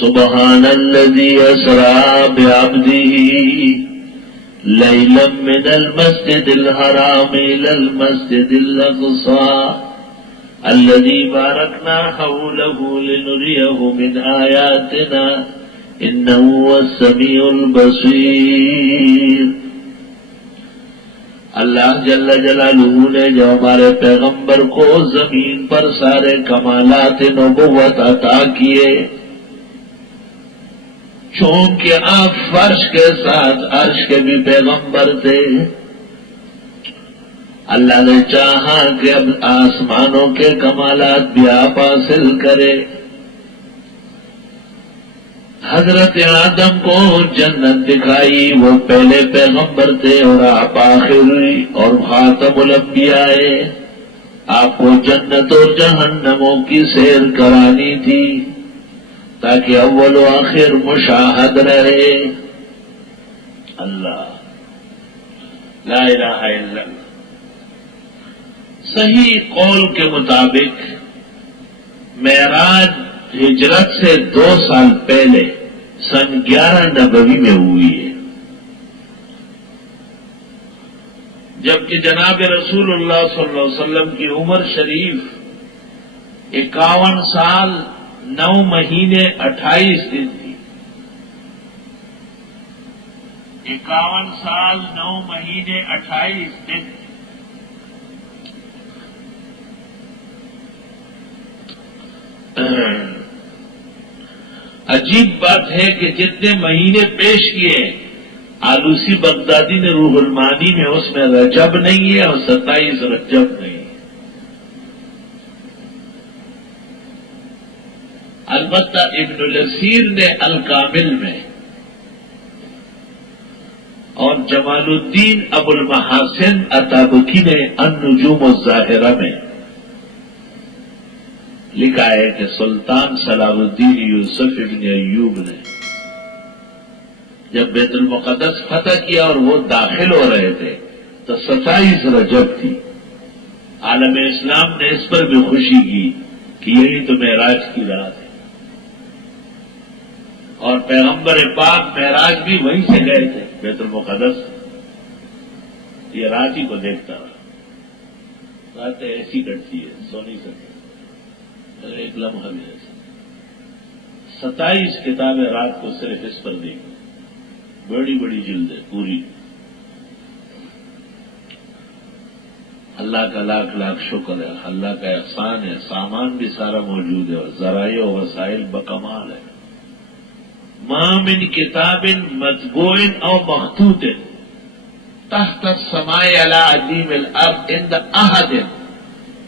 سبحان الذي أسرى بعبده ليلا من المسجد الحرام إلى المسجد الأقصى الذي باركنا حوله لنريه من آياتنا إنه هو السميع البصير. اللہ جل جلالہ نے جو ہمارے پیغمبر کو زمین پر سارے کمالات نبوت عطا کیے، چونکہ آپ فرش کے ساتھ عرش کے بھی پیغمبر تھے، اللہ نے چاہا کہ اب آسمانوں کے کمالات بھی آپ حاصل کرے۔ حضرت آدم کو جنت دکھائی، وہ پہلے پیغمبر تھے اور آپ آخری اور خاتم الانبیاء، آپ کو جنت و جہنموں کی سیر کرانی تھی تاکہ اول و آخر مشاہد رہے۔ اللہ لا الہ الا اللہ۔ صحیح قول کے مطابق معراج ہجرت سے 2 سال پہلے سن 11 نبوی میں ہوئی ہے، جبکہ جناب رسول اللہ صلی اللہ علیہ وسلم کی عمر شریف 51 سال 9 مہینے 28 دن تھی۔ 51 سال 9 مہینے 28 دن۔ عجیب بات ہے کہ جتنے مہینے پیش کیے آلوسی بغدادی نے روح المعانی میں، اس میں رجب نہیں ہے اور 27 رجب نہیں ہے۔ البتہ ابن الاسیر نے الکامل میں اور جمال الدین ابو المحاسن اتابکی نے النجوم الظاہرہ میں لکھا ہے کہ سلطان صلاح الدین یوسف ابن ایوب نے جب بیت المقدس فتح کیا اور وہ داخل ہو رہے تھے تو 27 رجب تھی۔ عالم اسلام نے اس پر بھی خوشی کی کہ یہی تو معراج کی رات ہے، اور پیغمبر پاک معراج بھی وہیں سے گئے تھے بیت المقدس۔ یہ رات ہی کو دیکھتا رہا، راتیں ایسی کٹتی ہے، سو نہیں سکتے ایک لمحہ بھی ایسا۔ 27 کتابیں رات کو صرف اس پر دیکھیں، بڑی بڑی جلدیں پوری۔ اللہ کا لاکھ لاکھ شکر ہے، اللہ کا احسان ہے، سامان بھی سارا موجود ہے اور ذرائع و وسائل بکمال ہے۔ ما من کتاب مطبوع او مخطوط تحت السماء على عظیم الارض عند احد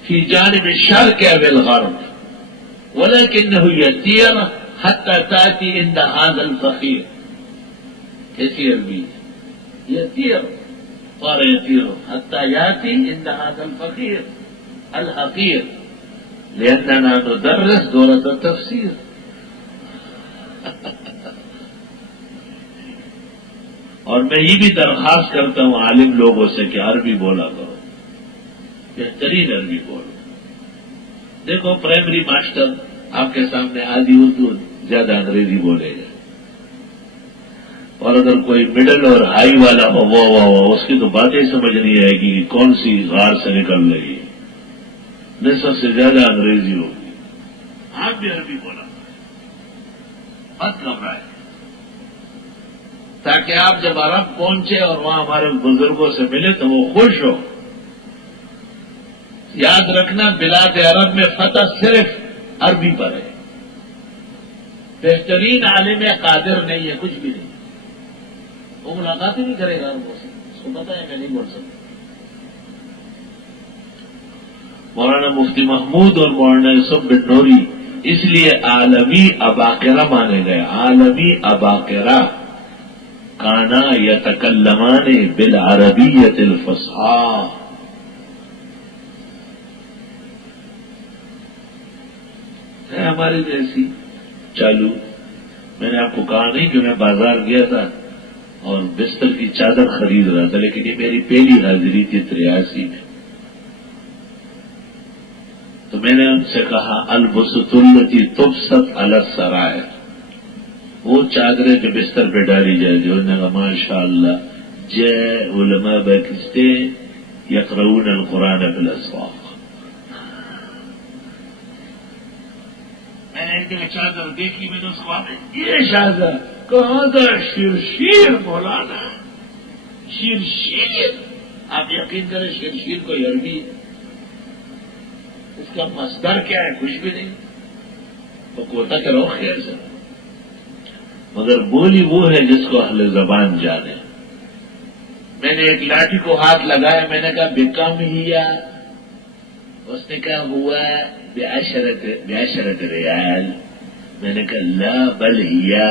فی جانب الشرق او الغرب ولكنه يسير حتى تأتي عند هذا الفقير۔ کیسی عربی يسير قال يسير حتى يأتي عند هذا الفقير الحقير لأننا ندرس دورة التفسير۔ اور میں یہ بھی درخواست کرتا ہوں عالم لوگوں سے کہ عربی بولا کرو، بہترین عربی بولو۔ دیکھو پرائمری ماسٹر آپ کے سامنے آدھی اردو زیادہ انگریزی بولے گا، اور اگر کوئی مڈل اور ہائی والا ہو وہ اس کی تو باتیں سمجھ نہیں آئے گی کہ کون سی غار سے نکل رہی ہے، نصف سے زیادہ انگریزی ہوگی۔ آپ بھی عربی بولا مت گھبرائے، تاکہ آپ جب عرب پہنچے اور وہاں ہمارے بزرگوں سے ملے تو وہ خوش ہو۔ یاد رکھنا بلاد عرب میں فتح صرف عربی پر ہے، بہترین عالم قادر نہیں ہے، کچھ بھی نہیں، وہ ملاقات ہی نہیں کرے گا عربوں سے، اس کو پتا ہے میں نہیں بول سکتا۔ مولانا مفتی محمود اور مولانا یوسف بن نوری اس لیے عالمی اباقرہ مانے گئے، عالمی اباقرہ کانا یتکلمان بالعربیۃ الفصحی۔ ہے ہماری جیسی چالو۔ میں نے آپ کو کہا نہیں کہ میں بازار گیا تھا اور بستر کی چادر خرید رہا تھا، لیکن یہ میری پہلی حاضری تھی 83 میں۔ تو میں نے ان سے کہا البسط التی تبسط علی السرائر، وہ چادریں جو بستر پہ ڈالی جائے جو نے کہا ماشاء اللہ جے علماء بکستے یقرؤون القرآن فی الاسواق. میں نے ایک دن چادر دیکھی، میں نے اس کو یہ شاہزہ کہاں تھا؟ شیر مولانا شیر. آپ یقین کریں شیر کو عربی ہے، اس کا مصدر کیا ہے کچھ بھی نہیں. تو کوتا کرو خیر سے، مگر بولی وہ ہے جس کو اہل زبان جانے. میں نے ایک لاٹھی کو ہاتھ لگایا، میں نے کہا بکم ہیا، اس نے کہا ہوا بعشرت ریال. میں نے کہا لا بل ہیا،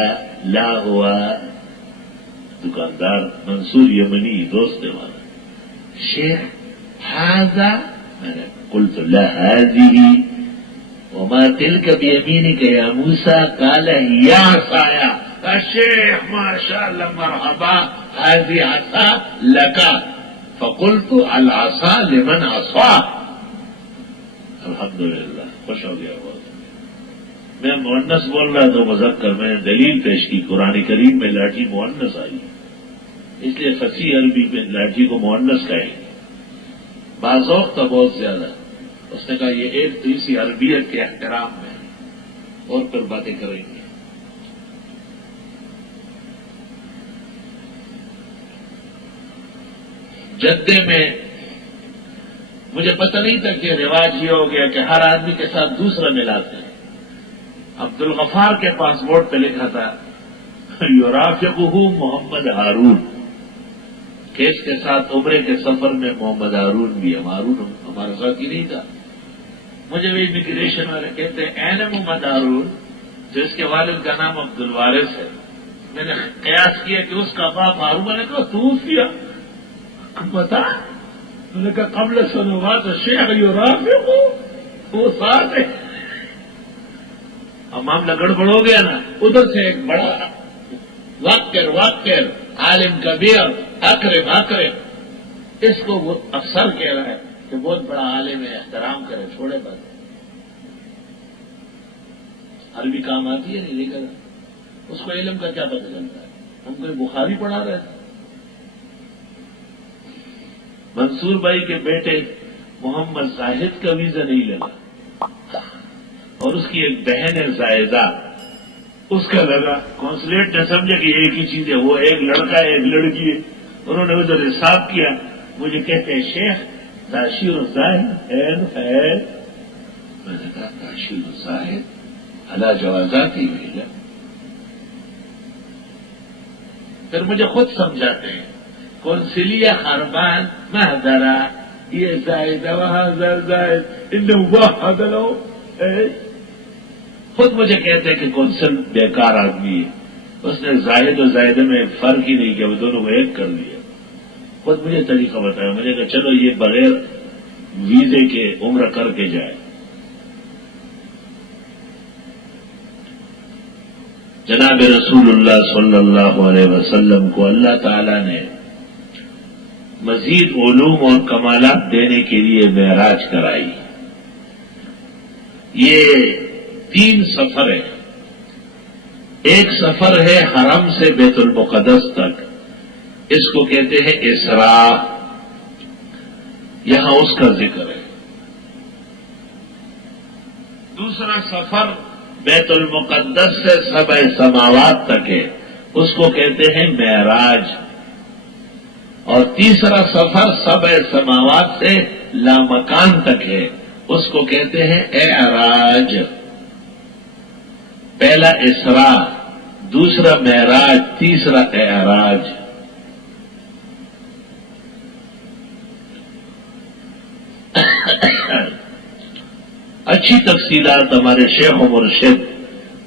لا ہوا. دکاندار منصور یمنی دوست ہمارا، شیخ ہاذا، میں نے قلت لا هذه وما تلك بيمينك يا موسى قال هي عصايا. الشيخ ما شاء الله مرحبا هذه عصا لك. فقلت العصا لمن عصا. الحمدللہ خوش ہو گیا بہت. میں مؤنث بول رہا تو مذکر، میں نے دلیل پیش کی قرآن کریم میں لاٹھی مؤنث آئی، اس لیے فصیح عربی میں لاٹھی کو مؤنث کہیں گے. بازوق تھا بہت زیادہ. اس نے کہا یہ ایک تو اسی عربیت کے احترام میں ہے، اور پھر باتیں کریں گے. جدے میں مجھے پتہ نہیں تھا کہ رواج یہ ہو گیا کہ ہر آدمی کے ساتھ دوسرا ملاتے ہیں. عبد الغفار کے پاسپورٹ پہ لکھا تھا یرافقہ محمد ہارون، کہ اس کے ساتھ عمرے کے سفر میں محمد ہارون بھی ہے. ہارون ہمارے ساتھ ہی نہیں تھا. مجھے بھی امیگریشن والے کہتے ہیں این محمد ہارون، جو اس کے والد کا نام عبد الوارث ہے. میں نے قیاس کیا کہ اس کا باپ ہارون. میں نے کہا تو کیا بتا؟ میں نے کہا قبل سنوات شیخ یرافقہ، وہ ساتھ ہے. اب معاملہ گڑبڑ ہو گیا نا. ادھر سے ایک بڑا واقر عالم کبیر اکرم، اس کو وہ افسر کہہ رہا ہے کہ بہت بڑا عالم ہے، احترام کرے، چھوڑے بات. عربی کام آتی ہے نہیں لیکن اس کو علم کا کیا پتہ چلتا ہے؟ ہم کوئی بخاری پڑھا رہے تھے. منصور بھائی کے بیٹے محمد زاہد کا ویزا نہیں لگا، اور اس کی ایک بہن ہے زائدہ، اس کا لگا. کونسلیٹ نے سمجھا کہ ایک ہی چیز ہے، وہ ایک لڑکا ہے ایک لڑکی ہے. انہوں نے ادھر حساب کیا. مجھے کہتے ہیں شیخ تاشیر زاہد ہے. میں نے کہا تاشیر زاہد علی جوازاتی بھیجا. پھر مجھے خود سمجھاتے ہیں کونسلیہ خربان مہدرا، یہ زائد وہاں زائد وحد لو. خود مجھے کہتے ہیں کہ کونسل بیکار آدمی ہے، اس نے زاہد و زائدہ میں فرق ہی نہیں کیا، وہ دونوں کو ایک کر دیا. خود مجھے طریقہ بتایا. مجھے کہا چلو یہ بغیر ویزے کے عمرہ کر کے جائے. جناب رسول اللہ صلی اللہ علیہ وسلم کو اللہ تعالی نے مزید علوم اور کمالات دینے کے لیے معراج کرائی. یہ 3 سفر ہیں. ایک سفر ہے حرم سے بیت المقدس تک، اس کو کہتے ہیں اسراء، یہاں اس کا ذکر ہے. دوسرا سفر بیت المقدس سے سبع سماوات تک ہے، اس کو کہتے ہیں معراج. اور تیسرا سفر سبع سماوات سے لامکان تک ہے، اس کو کہتے ہیں اعراج. پہلا اسراء، دوسرا معراج، تیسرا اعراج. اچھی تفصیلات ہمارے شیخ و مرشد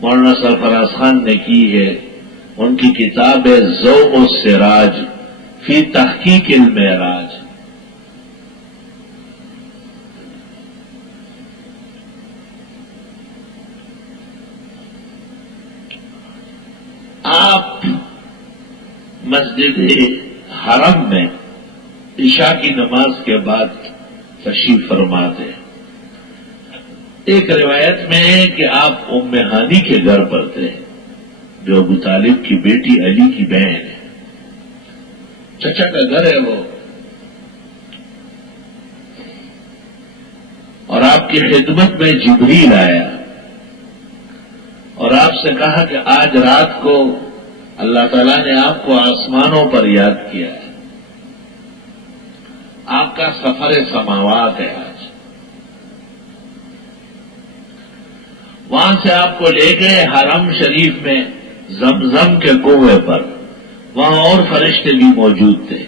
مولانا سرفراز خان نے کی ہے. ان کی کتاب ہے ضوء السراج فی تحقیق المعراج. آپ مسجد حرم میں عشاء کی نماز کے بعد تشریف فرما تھے. ایک روایت میں ہے کہ آپ ام ہانی کے گھر پر تھے. جو ابو طالب کی بیٹی علی کی بہن ہے، چچا کا گھر ہے وہ، اور آپ کی خدمت میں جبریل آیا اور آپ سے کہا کہ آج رات کو اللہ تعالیٰ نے آپ کو آسمانوں پر یاد کیا ہے، آپ کا سفر سماوات ہے آج۔ وہاں سے آپ کو لے گئے حرم شریف میں زمزم کے کنویں پر، وہاں اور فرشتے بھی موجود تھے،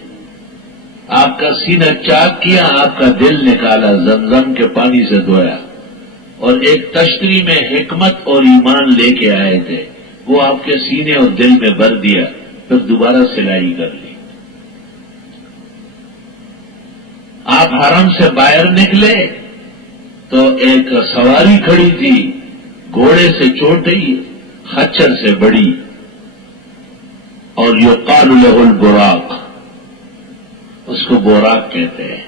آپ کا سینہ چاک کیا، آپ کا دل نکالا، زمزم کے پانی سے دھویا، اور ایک تشتری میں حکمت اور ایمان لے کے آئے تھے، وہ آپ کے سینے اور دل میں بھر دیا، پھر دوبارہ سلائی کر لی۔ آپ حرم سے باہر نکلے تو ایک سواری کھڑی تھی، گھوڑے سے چھوٹی، خچر سے بڑی، اور یقال له البراق، اس کو بوراق کہتے ہیں۔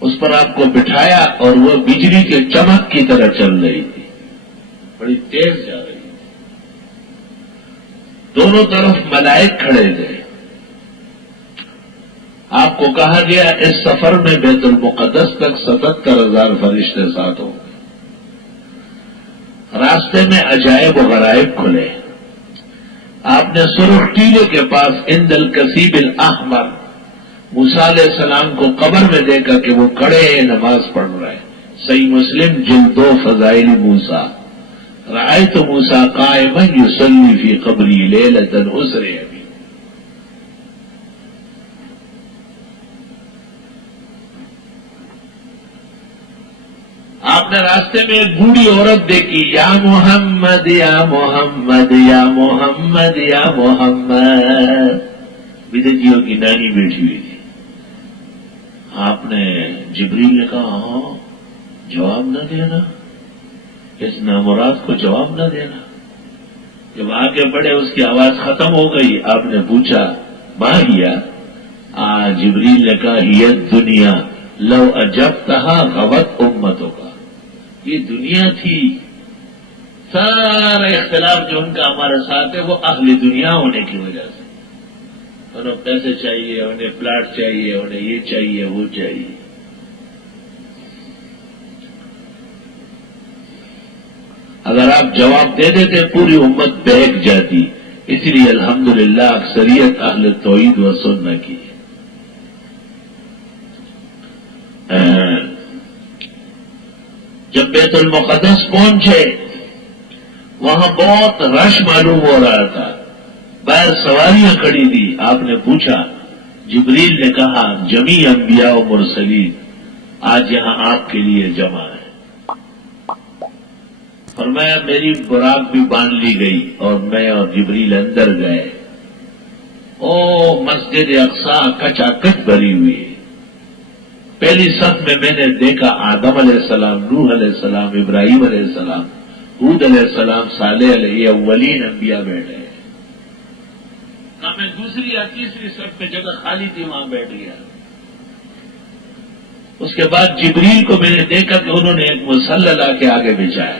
اس پر آپ کو بٹھایا اور وہ بجلی کے چمک کی طرح چل رہی تھی، بڑی تیز جا رہی تھی، دونوں طرف ملائک کھڑے تھے۔ آپ کو کہا گیا اس سفر میں بیت المقدس تک 77,000 فرشتے ساتھ ہوں گے۔ راستے میں عجائب و غرائب کھلے، آپ نے سرخ ٹیلے کے پاس عند الکثیب الاحمر موسیٰ علیہ السلام کو قبر میں دیکھا کہ وہ کھڑے ہیں، نماز پڑھ رہے ہیں۔ صحیح مسلم جلد 2 فضائل موسیٰ، رأیت موسیٰ قائما یصلی فی قبری لیلۃ اسری بی۔ آپ نے راستے میں ایک بوڑھی عورت دیکھی، یا محمد یا محمد یا محمد یا محمد، بدعتیوں کی نانی بیٹھی ہوئی تھی۔ آپ نے جبریل نے کہا ہاں جواب نہ دینا، اس نامراد کو جواب نہ دینا۔ جب آگے بڑھے اس کی آواز ختم ہو گئی، آپ نے پوچھا ماں ہیا؟ جبریل نے کہا ہی دنیا لو اجبتہا غوت امتوں کا، یہ دنیا تھی، سارا اختلاف جو ان کا ہمارے ساتھ ہے وہ اہل دنیا ہونے کی وجہ سے، انہیں پیسے چاہیے، انہیں پلاٹ چاہیے، انہیں یہ چاہیے وہ چاہیے۔ اگر آپ جواب دے دیتے پوری امت بہک جاتی، اسی لیے الحمدللہ اکثریت اہل توحید و سنت کی۔ جب بیت المقدس پہنچے وہاں بہت رش معلوم ہو رہا تھا، باہر سواریاں کھڑی تھی۔ آپ نے پوچھا، جبریل نے کہا جمیع انبیاء و مرسلین آج یہاں آپ کے لیے جمع ہے۔ فرمایا میری براق بھی باندھ لی گئی اور میں اور جبریل اندر گئے، او مسجد اقصی کچاکچ بھری ہوئی ہے۔ پہلی صف میں نے دیکھا آدم علیہ السلام، نوح علیہ السلام، ابراہیم علیہ السلام، ہود علیہ السلام، صالح علیہ، اولین انبیاء بیٹھے ہیں۔ میں دوسری یا تیسری صف میں جگہ خالی تھی، وہاں بیٹھ گیا۔ اس کے بعد جبریل کو میں نے دیکھا کہ انہوں نے ایک مصلی لا کے آگے بچھایا،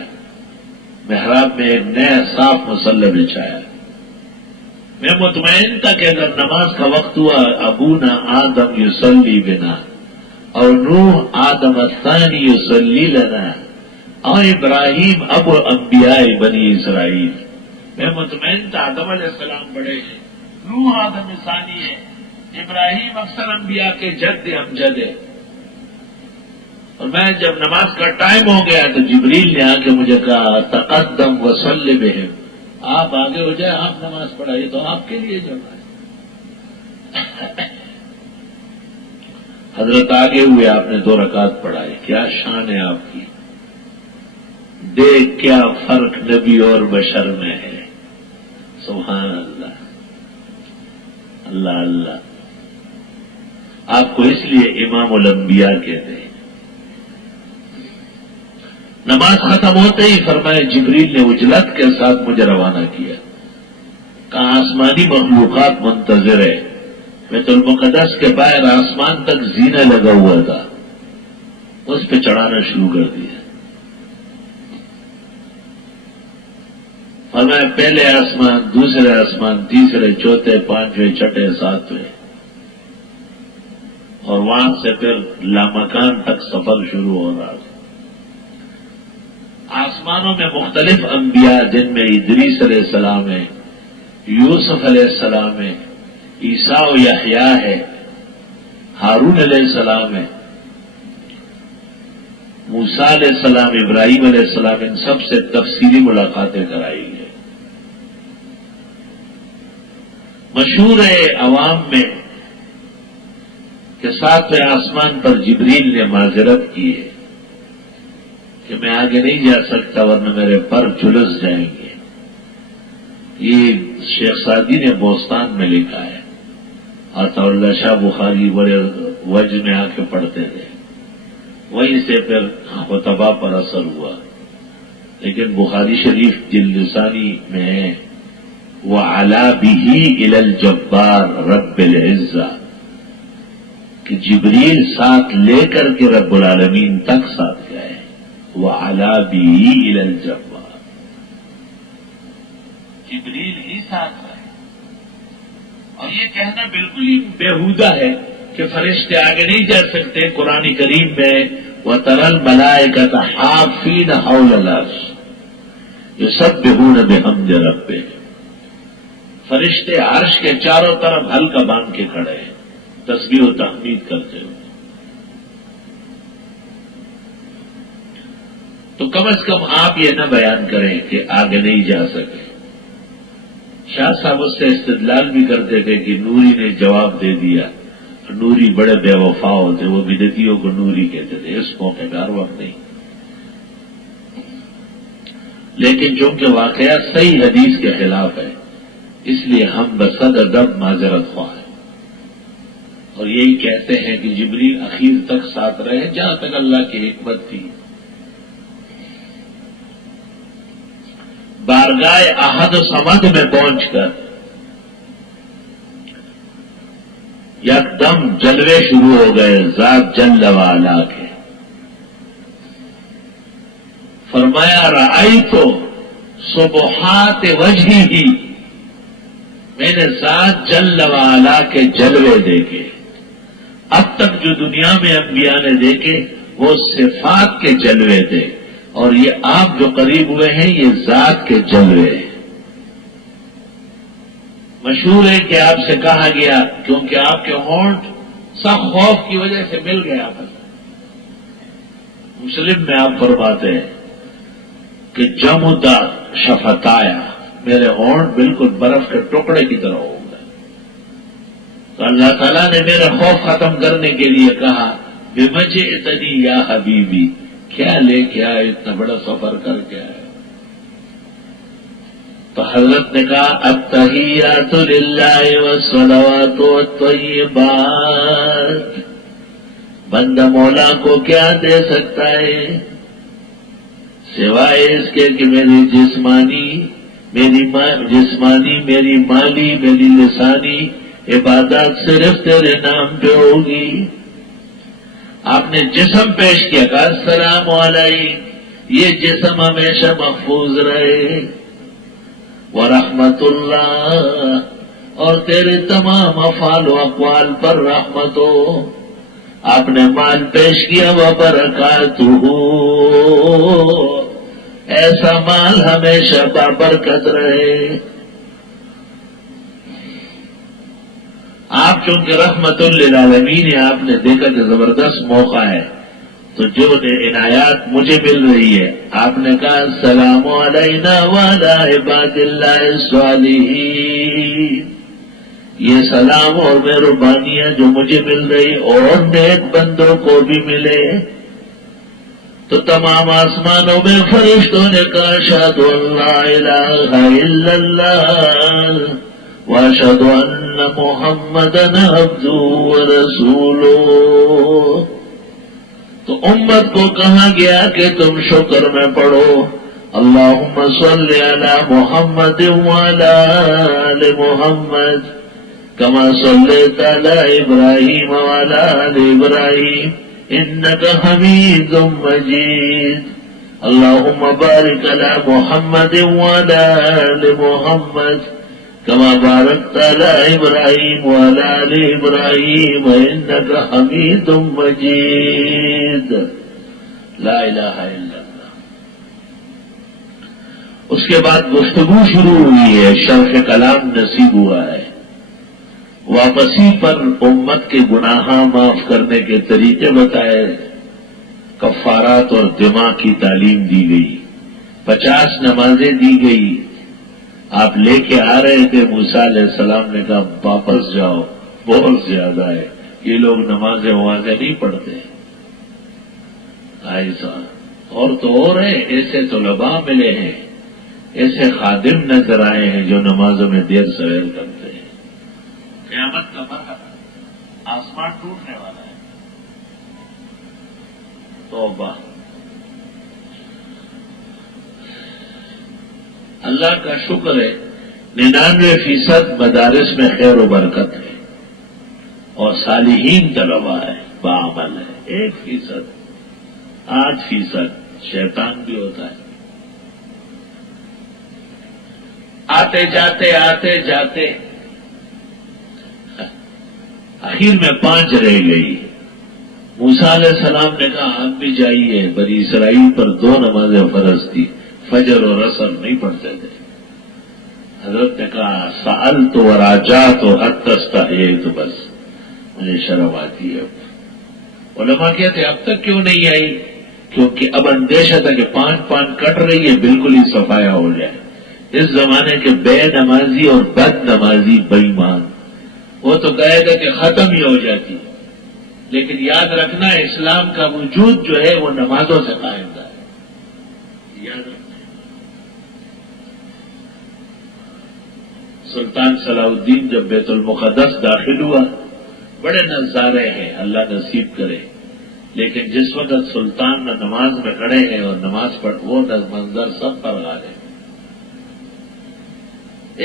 محراب میں ایک نیا صاف مصلی بچھایا۔ میں مطمئن تھا کہ اگر نماز کا وقت ہوا، ابونا آدم یصلی بنا، اور نوح آدم الثانی یصلی لنا، اور ابراہیم ابو انبیاء بنی اسرائیل۔ میں مطمئن تھا آدم علیہ السلام بڑے ہیں، نوح آدم ثانی ہے، ابراہیم اکثر انبیاء کے جد امجد ہے۔ اور میں جب نماز کا ٹائم ہو گیا تو جبریل نے آ کے مجھے کہا تقدم وصلی بہم، آپ آگے ہو جائے، آپ نماز پڑھائیے، تو آپ کے لیے جمع ہے۔ حضرت آگے ہوئے، آپ نے 2 رکعت پڑھائے، کیا شان ہے آپ کی، دیکھ کیا فرق نبی اور بشر میں ہے، سبحان اللہ، اللہ اللہ۔ آپ کو اس لیے امام الانبیاء کہتے ہیں۔ نماز ختم ہوتے ہی فرمائے جبریل نے اجلت کے ساتھ مجھے روانہ کیا، کہا آسمانی مخلوقات منتظر ہے۔ بیت المقدس کے باہر آسمان تک زینہ لگا ہوا تھا، اس پہ چڑھانا شروع کر دیا۔ فرمایا پہلے آسمان، دوسرے آسمان، تیسرے، چوتھے، پانچویں، چھٹے، ساتویں، اور وہاں سے پھر لامکان تک سفر شروع ہو رہا تھا۔ آسمانوں میں مختلف انبیاء، جن میں ادریس علیہ السلام ہے، یوسف علیہ السلام ہے، عیسیٰ و یحییٰ ہے، ہارون علیہ السلام ہے، موسیٰ علیہ السلام، ابراہیم علیہ السلام، ان سب سے تفصیلی ملاقاتیں کرائی گئی۔ مشہور ہے عوام میں کہ ساتویں آسمان پر جبریل نے معذرت کی ہے کہ میں آگے نہیں جا سکتا ورنہ میرے پر جلس جائیں گے۔ یہ شیخ سعدی نے بوستان میں لکھا ہے، عطا اللہ شاہ بخاری بڑے وجہ میں آ کے پڑھتے تھے، وہیں سے پھر خطبہ پر اثر ہوا۔ لیکن بخاری شریف جلد ثانی میں ہے وَعَلَا بِهِ إِلَى الْجَبَّارِ رَبِّ الْعِزَّةِ، کہ جبریل ساتھ لے کر کے رب العالمین تک ساتھ گئے۔ وَعَلَا بِهِ إِلَى الْجَبَّارِ، جبریل ہی ساتھ رہے۔ اور یہ کہنا بالکل ہی بیہودہ ہے کہ فرشتے آگے نہیں جا سکتے۔ قرآن کریم میں وَتَرَى الْمَلَائِكَةَ حَافِّينَ حَوْلَ الْعَرْشِ يُسَبِّحُونَ بِحَمْدِ رَبِّهِمْ، فرشتے عرش کے چاروں طرف ہلکا باندھ کے کھڑے ہیں، تسبیح و تحمید کرتے ہوئے۔ تو کم از کم آپ یہ نہ بیان کریں کہ آگے نہیں جا سکے۔ شاہ صاحب اس سے استدلال بھی کرتے تھے کہ نوری نے جواب دے دیا، نوری بڑے بے وفا ہوتے، وہ بدعتیوں کو نوری کہتے تھے، اس موقع پر ہر وقت نہیں۔ لیکن چونکہ واقعہ صحیح حدیث کے خلاف ہے، اس لیے ہم بصد ادب معذرت خواہ ہیں، اور یہی کہتے ہیں کہ جبریل اخیر تک ساتھ رہے جہاں تک اللہ کی حکمت تھی۔ بارگاہ احد و صمد میں پہنچ کر یکدم جلوے شروع ہو گئے ذات جل وعلا کے۔ فرمایا رأیت سبحات وجہہ، میں نے ذات جل وعلا کے جلوے دیکھے۔ اب تک جو دنیا میں انبیاء نے دیکھے وہ صفات کے جلوے تھے، اور یہ آپ جو قریب ہوئے ہیں یہ ذات کے جلوے ہیں۔ مشہور ہے کہ آپ سے کہا گیا کیونکہ آپ کے ہونٹ سخت خوف کی وجہ سے مل گئے آپس میں۔ مسلم میں آپ فرماتے ہیں کہ جمد شفتایا، میرے ہونٹ بالکل برف کے ٹکڑے کی طرح ہو گئے۔ تو اللہ تعالیٰ نے میرا خوف ختم کرنے کے لیے کہا بِمَجِئْتَنِي یا حبیبی، کیا لے کے آئے، اتنا بڑا سفر کر کے آئے۔ تو حضرت نے کہا التحیات للہ والصلوات والطیبات، بندہ مولا کو کیا دے سکتا ہے سوائے اس کے کہ میری جسمانی، میری مالی، میری لسانی عبادات صرف تیرے نام پہ ہوگی۔ آپ نے جسم پیش کیا، کہا السلام علیکم، یہ جسم ہمیشہ محفوظ رہے، ورحمت اللہ، اور تیرے تمام افعال و اقوال پر رحمت ہو۔ آپ نے مال پیش کیا وبرکاتہ، ایسا مال ہمیشہ بابرکت رہے۔ آپ چونکہ رحمت للعالمین ہیں، آپ نے دیکھا کہ زبردست موقع ہے، تو جو عنایات مجھے مل رہی ہے، آپ نے کہا السلام علینا وعلی عباد اللہ الصالحین، یہ سلام اور مہربانیاں جو مجھے مل رہی اور نیک بندوں کو بھی ملے۔ تو تمام آسمانوں میں فرشتوں نے کہا اشہد ان لا الہ الا اللہ واشہد ان محمدن عبدہ ورسولہ۔ تو امت کو کہا گیا کہ تم شکر میں پڑھو اللہم صلی علی محمد وعلی آل محمد کما صلیت علی ابراہیم وعلی آل ابراہیم انک حمید مجید۔ اللهم بارك على محمد وعلى آل محمد كما باركت على إبراهيم وعلى آل إبراهيم إنك حميد مجيد لا الہ الا اللہ. اس کے بعد گفتگو شروع ہوئی ہے، شرح کلام نصیب ہوا ہے، واپسی پر امت کے گناہ معاف کرنے کے طریقے بتائے، کفارات اور دماء کی تعلیم دی گئی، 50 نمازیں دی گئی. آپ لے کے آ رہے تھے، موسیٰ علیہ السلام نے کہا واپس جاؤ، بہت زیادہ ہے، یہ لوگ نمازیں نہیں پڑھتے. ایسا اور تو اور ہے، ایسے طلباء ملے ہیں، ایسے خادم نظر آئے ہیں جو نمازوں میں دیر سویر کرتے ہیں. قیامت کا مرحلہ، آسمان ٹوٹنے والا ہے. توبہ. اللہ کا شکر ہے 99% مدارس میں خیر و برکت ہے اور صالحین طلباء ہے، باعمل ہے. 1%، 8% شیطان بھی ہوتا ہے. آتے جاتے آخر میں 5 رہ گئی. موسیٰ علیہ السلام نے کہا آپ بھی جائیے. بنی اسرائیل پر 2 نمازیں فرض تھی، فجر اور عصر نہیں پڑھتے تھے. حضرت نے کہا سألت وراجعت حتی استحییت، بس مجھے شرم آتی ہے. علماء کہتے اب تک کیوں نہیں آئی؟ کیونکہ اب اندیشہ تھا کہ 5 کٹ رہی ہے، بالکل ہی صفایا ہو جائے. اس زمانے کے بے نمازی اور بد نمازی بےایمان، وہ تو کہے گا کہ ختم ہی ہو جاتی. لیکن یاد رکھنا اسلام کا وجود جو ہے وہ نمازوں سے قائم تھا. یاد رکھنا. سلطان صلاح الدین جب بیت المقدس داخل ہوا، بڑے نظارے ہیں، اللہ نصیب کرے. لیکن جس وقت سلطان نماز میں کھڑے ہیں اور نماز پڑھ، وہ منظر سب پر غالب ہے.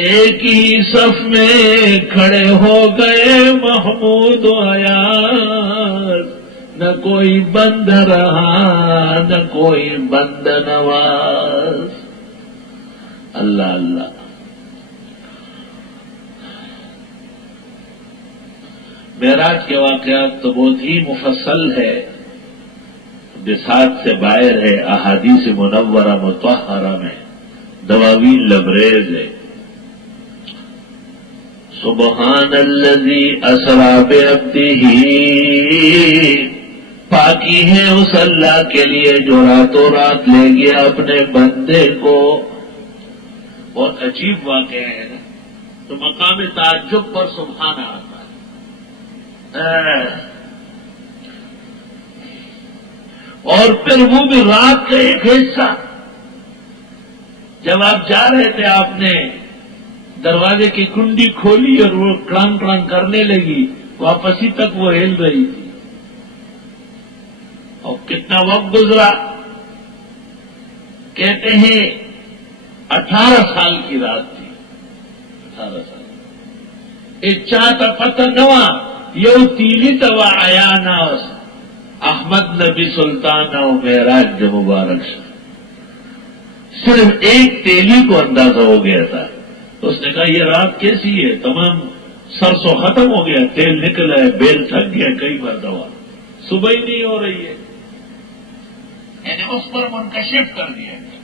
ایک ہی صف میں کھڑے ہو گئے محمود و ایاز، نہ کوئی بند رہا نہ کوئی بند نواز. اللہ اللہ. معراج کے واقعات تو بہت ہی مفصل ہے، بساط سے باہر ہے، احادیث منورہ مطہرہ میں دواوین لبریز ہے. سبحان الذی اسری بعبدہ، پاکی ہے اس اللہ کے لیے جو راتوں رات لے گیا اپنے بندے کو. بہت عجیب واقعہ ہے نا، تو مقام تعجب پر سبحان آتا ہے. اور پھر وہ بھی رات کا ایک حصہ، جب آپ جا رہے تھے آپ نے دروازے کی کنڈی کھولی اور وہ کڑانگ کڑانگ کرنے لگی، واپسی تک وہ ہل رہی تھی. اور کتنا وقت گزرا؟ کہتے ہیں 18 سال کی رات تھی. 18 سال. ایک چاہتا پتہ نوا یو تیلی توا آیا ناس احمد نبی سلطان و معراج جو مبارک سے صرف ایک تیلی کو اندازہ ہو گیا تھا. تو اس نے کہا یہ رات کیسی ہے؟ تمام سرسوں ختم ہو گیا، تیل نکلا ہے، بیل تھک گیا کئی مرتبہ، صبح ہی نہیں ہو رہی ہے. یعنی اس پر منکشف کر دیا گیا.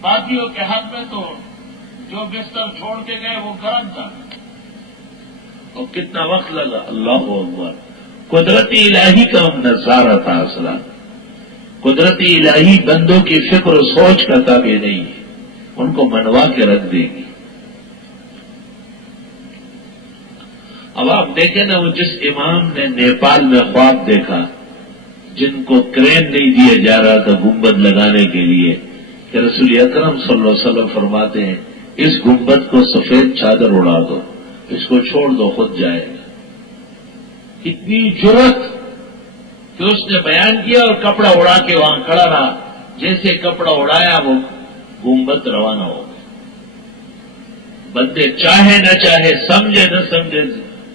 باقیوں کے حق میں تو جو بستر چھوڑ کے گئے وہ گرم تھا. اور کتنا وقت لگا؟ اللہ اکبر. قدرتی الہی کا نظارہ تھا اصلا. قدرتی الہی بندوں کی فکر و سوچ کا تابع نہیں ہے، ان کو منوا کے رکھ دے گی. اب آپ دیکھیں نا، وہ جس امام نے نیپال میں خواب دیکھا، جن کو کرین نہیں دیا جا رہا تھا گنبد لگانے کے لیے، کہ رسول اکرم صلی اللہ علیہ وسلم فرماتے ہیں اس گنبد کو سفید چادر اڑا دو، اس کو چھوڑ دو، خود جائے گا. اتنی جرت کہ اس نے بیان کیا اور کپڑا اڑا کے وہاں کھڑا رہا. جیسے کپڑا اڑایا وہ گنبد روانہ ہو گئی. بندے چاہے نہ چاہے، سمجھے نہ سمجھے،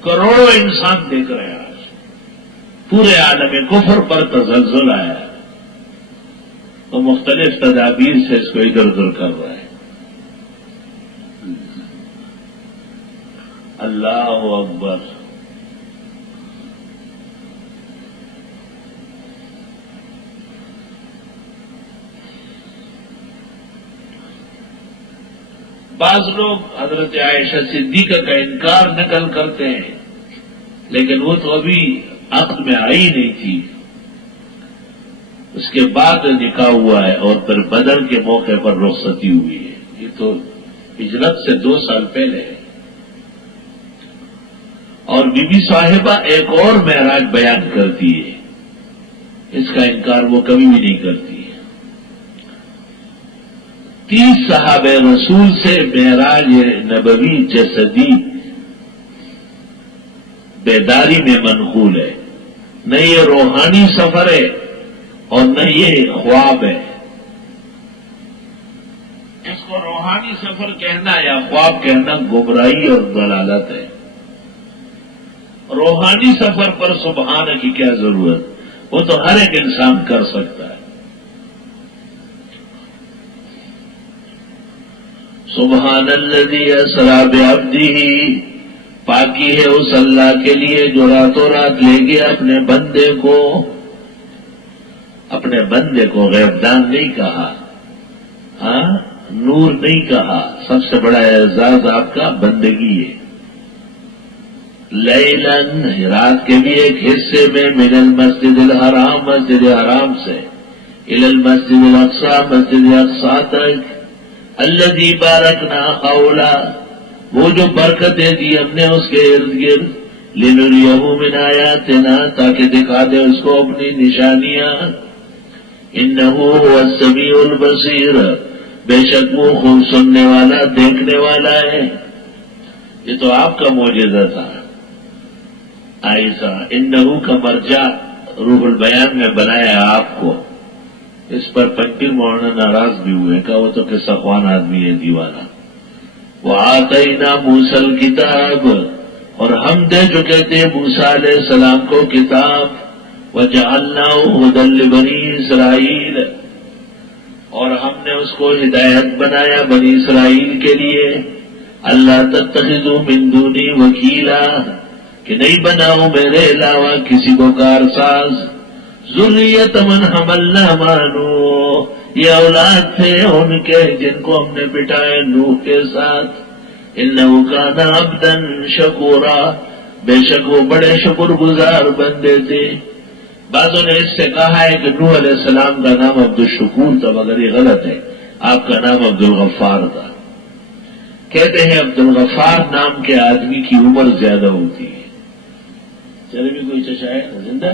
کروڑوں انسان دیکھ رہے ہیں. آج پورے عالم کفر پر تزلزل آیا تو مختلف تدابیر سے اس کو ادھر ادھر کر رہا ہے. اللہ اکبر. بعض لوگ حضرت عائشہ صدیقہ کا انکار نقل کرتے ہیں، لیکن وہ تو ابھی عقد میں آئی نہیں تھی، اس کے بعد نکاح ہوا ہے اور پھر بدر کے موقع پر رخصتی ہوئی ہے. یہ تو ہجرت سے 2 سال پہلے ہے. اور بی بی صاحبہ ایک اور معراج بیان کرتی ہے، اس کا انکار وہ کبھی بھی نہیں کرتی. 30 صحابہ رسول سے معراج نبوی جسدی بیداری میں منقول ہے. نہ یہ روحانی سفر ہے اور نہ یہ خواب ہے. اس کو روحانی سفر کہنا یا خواب کہنا گمراہی اور ضلالت ہے. روحانی سفر پر سبحان کی کیا ضرورت، وہ تو ہر ایک انسان کر سکتا ہے. سبحان الذی اسری بعبدہ، پاکی ہے اس اللہ کے لیے جو راتوں رات لے گیا اپنے بندے کو. اپنے بندے کو غیبدان نہیں کہا، ہاں نور نہیں کہا. سب سے بڑا اعزاز آپ کا بندگی ہے. لیلاً، رات کے بھی ایک حصے میں، من المسجد الحرام، مسجد حرام سے، الی المسجد الاقصی، مسجد اقصی تک، الذی بارکنا حولہ، وہ جو برکتیں دی ہم نے اس کے ارد گرد، لنریہ من آیاتنا، تاکہ دکھا دے اس کو اپنی نشانیاں. انہ هو السمیع البصیر، بے شک وہ خوب سننے والا دیکھنے والا ہے. یہ تو آپ کا معجزہ تھا. ایسا انہو کا مرجع روح البیان میں بنایا آپ کو. اس پر پنکر مولانا ناراض بھی ہوئے، کہ وہ تو قصہ خوان آدمی ہے دیوانہ. وآتینا موسیٰ الکتاب، اور ہم دے چکے تھے موسیٰ علیہ السلام کو کتاب. وجعلناہ ھدی لبنی اسرائیل، اور ہم نے اس کو ہدایت بنایا بنی اسرائیل کے لیے. اللہ تتخذوا من دونی وکیلا، کہ نہیں بناؤ میرے علاوہ کسی کو کارساز. ذریت من حملنا مع نوح، یہ اولاد تھے ان کے جن کو ہم نے بٹھائے نوح کے ساتھ. انہ کان عبدا شکورا، بے شک وہ بڑے شکر گزار بندے تھے. بعضوں نے اس سے کہا ہے کہ نوح علیہ السلام کا نام عبد الشکور تھا، مگر یہ غلط ہے. آپ کا نام عبد الغفار تھا. کہتے ہیں عبد الغفار نام کے آدمی کی عمر زیادہ ہوتی ہے. چلے بھی کوئی چچا ہے زندہ.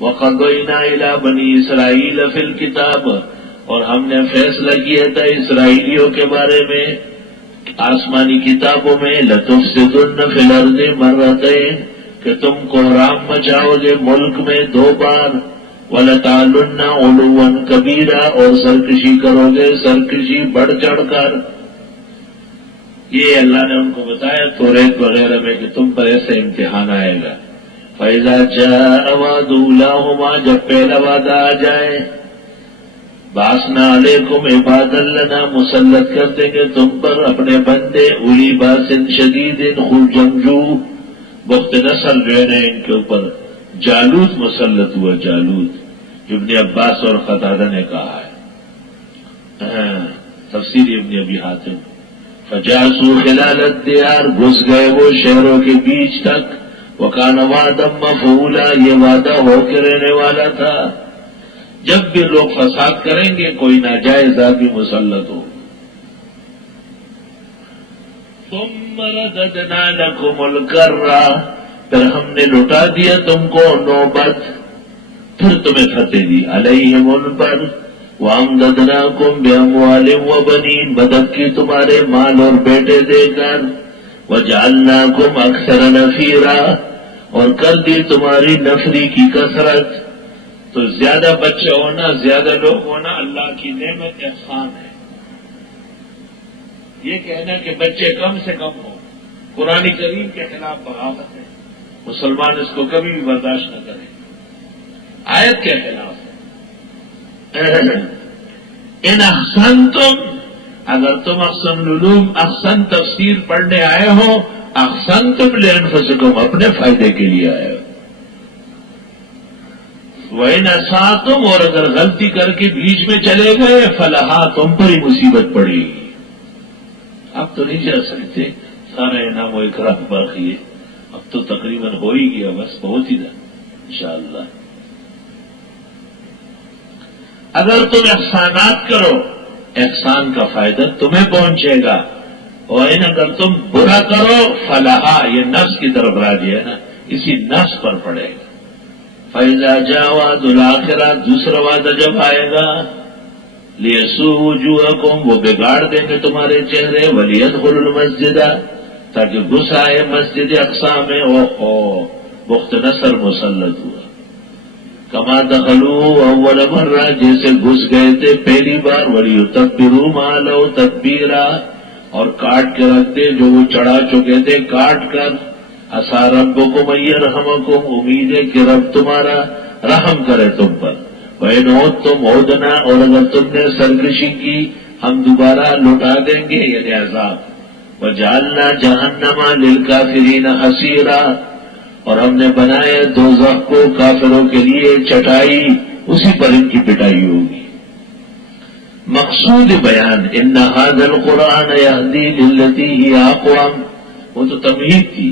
وَقَضَيْنَا إِلَىٰ بَنِي إِسْرَائِيلَ فِي الْكِتَابِ، اور ہم نے فیصلہ کیا تھا اسرائیلیوں کے بارے میں آسمانی کتابوں میں، لَتُفْسِدُنَّ فِي الْأَرْضِ مَرَّتَيْنِ، کہ تم کوہرام مچاؤ گے ملک میں 2 بار. وَلَتَعْلُنَّ عُلُوًّا كَبِيرًا، اور سرکشی کرو گے سرکشی بڑھ چڑھ کر. یہ اللہ نے ان کو بتایا توریت وغیرہ میں کہ تم پر ایسے امتحان آئے گا. فَإِذَا جَاءَ وَعْدُ أُولَاهُمَا، جب پہلا وعدہ آ جائے، بَعَثْنَا عَلَيْكُمْ عِبَادًا لَنَا، مسلط کر دیں گے تم پر اپنے بندے، اولی باسن شدید، خوب جنگجو. بخت نصر جو ہے نا ان کے اوپر جالوت مسلط ہوا. جالوت ابن عباس اور قتادہ نے کہا ہے، تفسیر ابن ابی حاتم. فجاسوا خلال الدیار، گھس گئے وہ شہروں کے بیچ تک. وکان وعدا مفعولا، یہ وعدہ ہو کے رہنے والا تھا. جب بھی لوگ فساد کریں گے کوئی ناجائز آدمی مسلط ہو. ثم رددنا لكم الکرہ، پھر ہم نے لٹا دیا تم کو نوبت، پھر تمہیں فتح دی علیہم ان پر. وَأَمْدَدْنَاكُمْ بِأَمْوَالٍ وَبَنِينَ، مدد کی تمہارے مال اور بیٹے دے کر. وَجَعَلْنَاكُمْ أَكْثَرَ نَفِيرًا، اور کر دی تمہاری نفری کی کثرت. تو زیادہ بچے ہونا، زیادہ لوگ ہونا اللہ کی نعمت احسان ہے. یہ کہنا کہ بچے کم سے کم ہوں قرآن کریم کے خلاف بغاوت ہے. مسلمان اس کو کبھی بھی برداشت نہ کریں. آیت کے خلاف ہے۔ ان احسنتم، اگر تم احسن العلوم احسن تفسیر پڑھنے آئے ہو، احسنتم لانفسکم، اپنے فائدے کے لیے آئے ہو۔ وَإِنْ أَسَأْتُمْ، اور اگر غلطی کر کے بیچ میں چلے گئے، فَلَهَا، تم پر ہی مصیبت پڑی۔ اب تو نہیں جا سکتے، سارا انعام و اکرام باقی ہے، اب تو تقریباً ہو ہی گیا، بس بہت ہی تھا انشاءاللہ۔ اگر تم احسانات کرو، احسان کا فائدہ تمہیں پہنچے گا، اور اگر تم برا کرو، فَلَهَا، یہ نفس کی طرف راجع ہے نا، اسی نفس پر پڑے گا۔ فَإِذَا جَاءَ وَعْدُ الْآخِرَةِ، دوسرا وعدہ جب آئے گا، لِيَسُوءُ وُجُوهَكُمْ، وہ بگاڑ دیں گے تمہارے چہرے، وَلِيَدْخُلُوا الْمَسْجِدَ، تاکہ گھس آئے مسجد اقصی میں، بخت نصر مسلط ہوا، کما دخلوا اول مرہ، جیسے گھس گئے تھے پہلی بار، وَلِيُتَبِّرُوا مَا لَوْ تَتْبِيرًا، اور کاٹ کے رکھ دے جو وہ چڑھا چکے تھے کاٹ کر، عَسَىٰ رَبُّكُمْ أَن يَرْحَمَكُمْ، امید ہے کہ رب تمہارا رحم کرے تم پر، وَإِنْ عُدْتُمْ عُدْنَا، اور اگر تم نے سرکشی کی ہم دوبارہ لوٹا دیں گے، یعنی عذاب، وَجَعَلْنَا جَهَنَّمَ لِلْكَافِرِينَ حَصِيرًا، اور ہم نے بنایا دوزخ کو کافروں کے لیے چٹائی، اسی پر ان کی پٹائی ہوگی۔ مقصود بیان، ان هذا القرآن يهدي للتي هي اقوم، وہ تو تمہید تھی،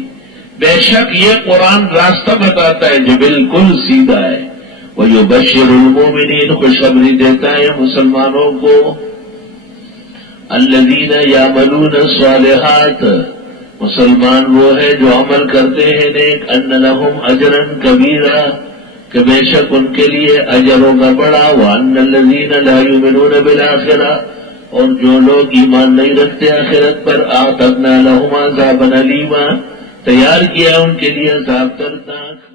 بے شک یہ قرآن راستہ بتاتا ہے جو بالکل سیدھا ہے، وَيُبَشِّرُ الْمُؤْمِنِينَ، خوشخبری دیتا ہے مسلمانوں کو، الَّذِينَ يَعْمَلُونَ الصَّالِحَاتِ، مسلمان وہ ہے جو عمل کرتے ہیں نیک، ان لہم اجرا کبیرا، کہ بے شک ان کے لیے اجر ہوگا بڑا، وان الذین لا یؤمنون بالآخرہ، اور جو لوگ ایمان نہیں رکھتے آخرت پر، اعتدنا لہم عذابا الیما، تیار کیا ان کے لیے عذاب دردناک۔